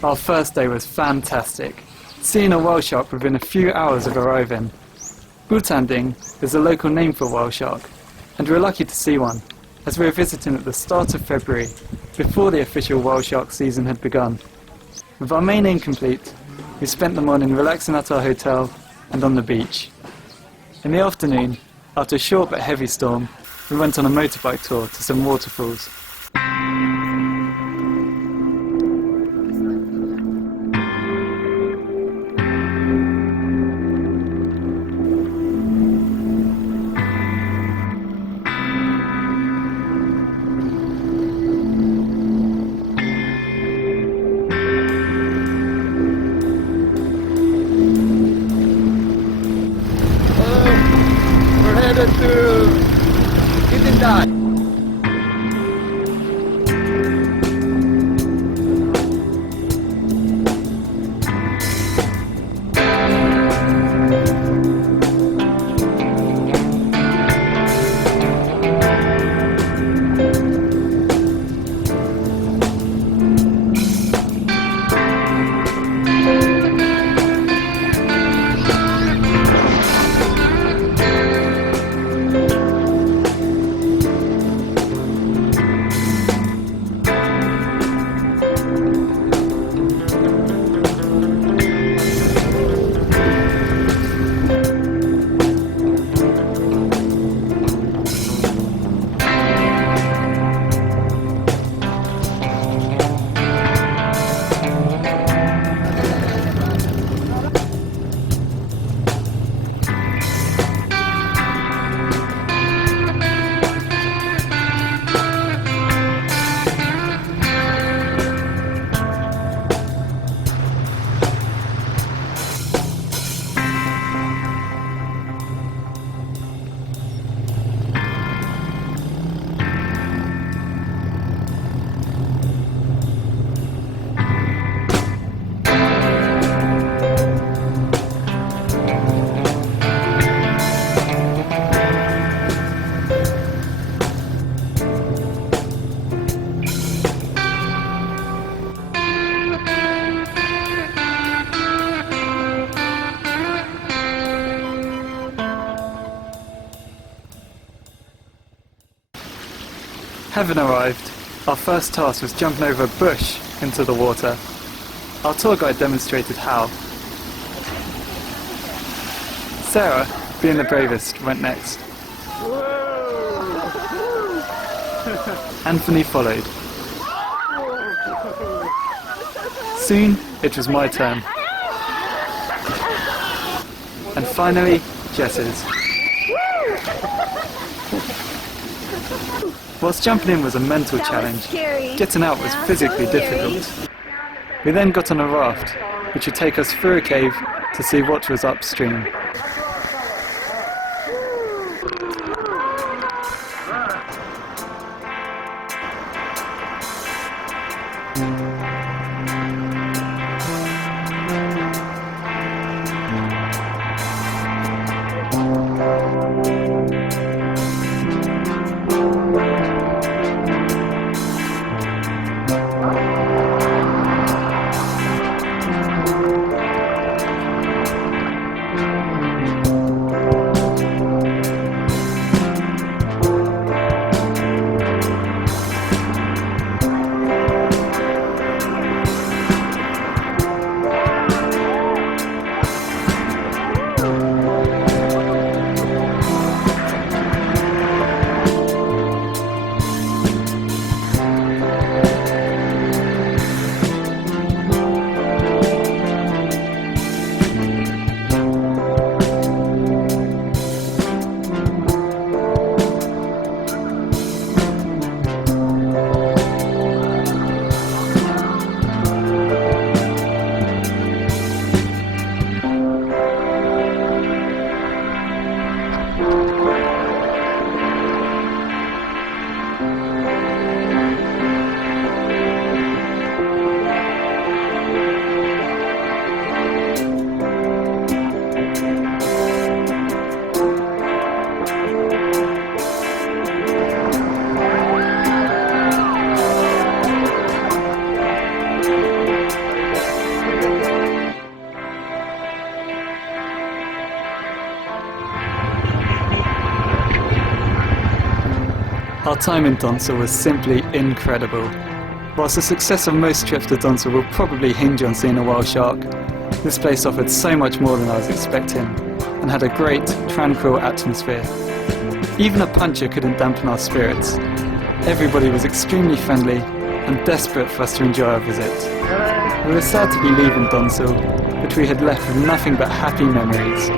Our first day was fantastic, seeing a whaleshark within a few hours of arriving. Butanding is a local name for whaleshark, and we were lucky to see one, as we were visiting at the start of February, before the official whaleshark season had begun. With our main aim complete, we spent the morning relaxing at our hotel and on the beach. In the afternoon, After a short but heavy storm, we went on a motorbike tour to some waterfalls. To Quintinday. Having arrived, our first task was jumping over a bush into the water. Our tour guide demonstrated how. Sarah, being the bravest, went next. Anthony followed. Soon, it was my turn. And finally, Jess's. Whilst jumping in was a mental challenge, getting out was physically difficult. We then got on a raft, which would take us through a cave to see what was upstream. Our time in Donsol was simply incredible. Whilst the success of most trips to Donsol will probably hinge on seeing a whaleshark, this place offered so much more than I was expecting and had a great, tranquil atmosphere. Even a puncher couldn't dampen our spirits. Everybody was extremely friendly and desperate for us to enjoy our visit. We were sad to be leaving Donsol, but we had left with nothing but happy memories.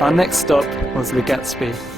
Our next stop was Legazpi.